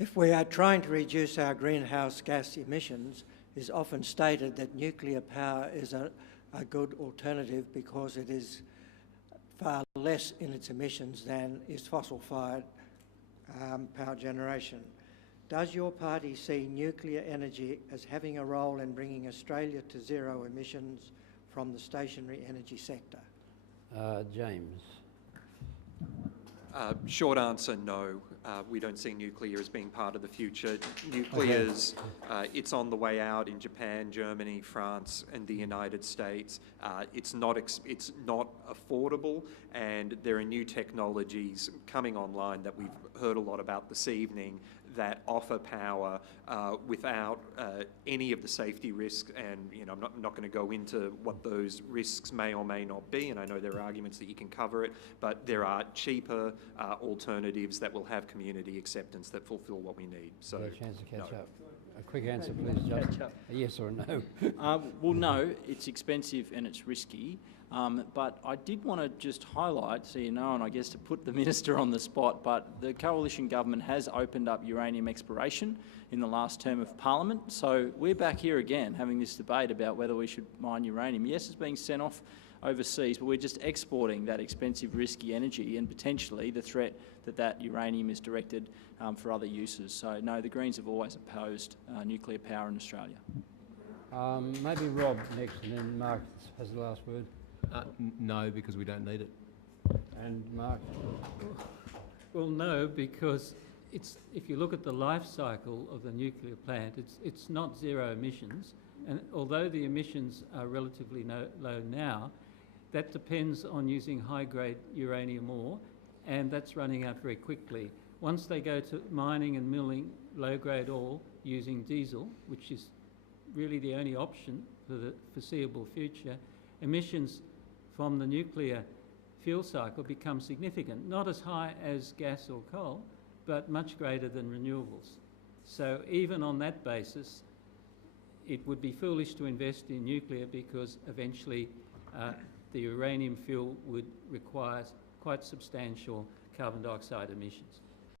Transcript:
If we are trying to reduce our greenhouse gas emissions, it is often stated that nuclear power is a good alternative because it is far less in its emissions than is fossil-fired power generation. Does your party see nuclear energy as having a role in bringing Australia to zero emissions from the stationary energy sector? James. Short answer, no. We don't see nuclear as being part of the future. Nuclear's, it's on the way out in Japan, Germany, France and the United States. It's not affordable, and there are new technologies coming online that we've heard a lot about this evening that offer power without any of the safety risks. And I'm not going to go into what those risks may or may not be, and I know there are arguments that you can cover it, but there are cheaper alternatives that will have community acceptance that fulfil what we need. So, a chance to catch up. A quick answer, please, Justin. A yes or a no? Well, no, it's expensive and it's risky. But I did want to just highlight, so you know, and I guess to put the Minister on the spot, but the Coalition Government has opened up uranium exploration in the last term of Parliament. So we're back here again having this debate about whether we should mine uranium. Yes, it's being sent off overseas, but we're just exporting that expensive, risky energy and potentially the threat that uranium is directed for other uses. So no, the Greens have always opposed nuclear power in Australia. Maybe Rob next, and then Mark has the last word. No, because we don't need it. And Mark? Well, no, because if you look at the life cycle of the nuclear plant, it's not zero emissions. And although the emissions are relatively low now, that depends on using high-grade uranium ore, and that's running out very quickly. Once they go to mining and milling low-grade ore using diesel, which is really the only option for the foreseeable future, emissions from the nuclear fuel cycle become significant, not as high as gas or coal, but much greater than renewables. So even on that basis, it would be foolish to invest in nuclear because eventually the uranium fuel would require quite substantial carbon dioxide emissions.